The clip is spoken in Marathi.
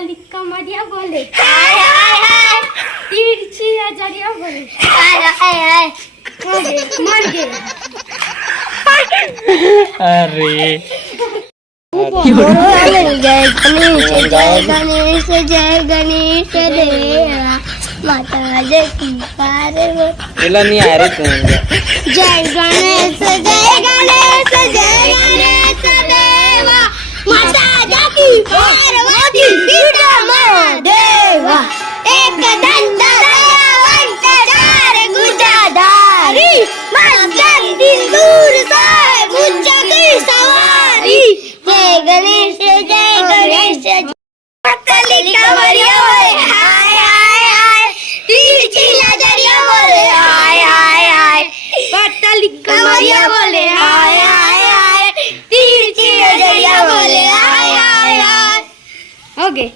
लिक्का मारिया बोले हाय हाय हाय तिरछी नजरिया बोले हाय हाय हाय मर गए अरे जय गणेश देवा माता जय की पार्वती तुला नहीं आ रही तू जय गणेश देवा माता जय की पार्वती पिता महादेवा एक दंत दयावंत चार गुजाधारी मस्तक दिन दूर साहेब उच्च की सवारी जय गणेश पतलिका मरिया बोले हाय हाय हाय तिरछी नजरिया बोले हाय हाय हाय पतलिका मरिया बोले हाय हाय हाय तिरछी नजरिया बोले हाय हाय हाय ओके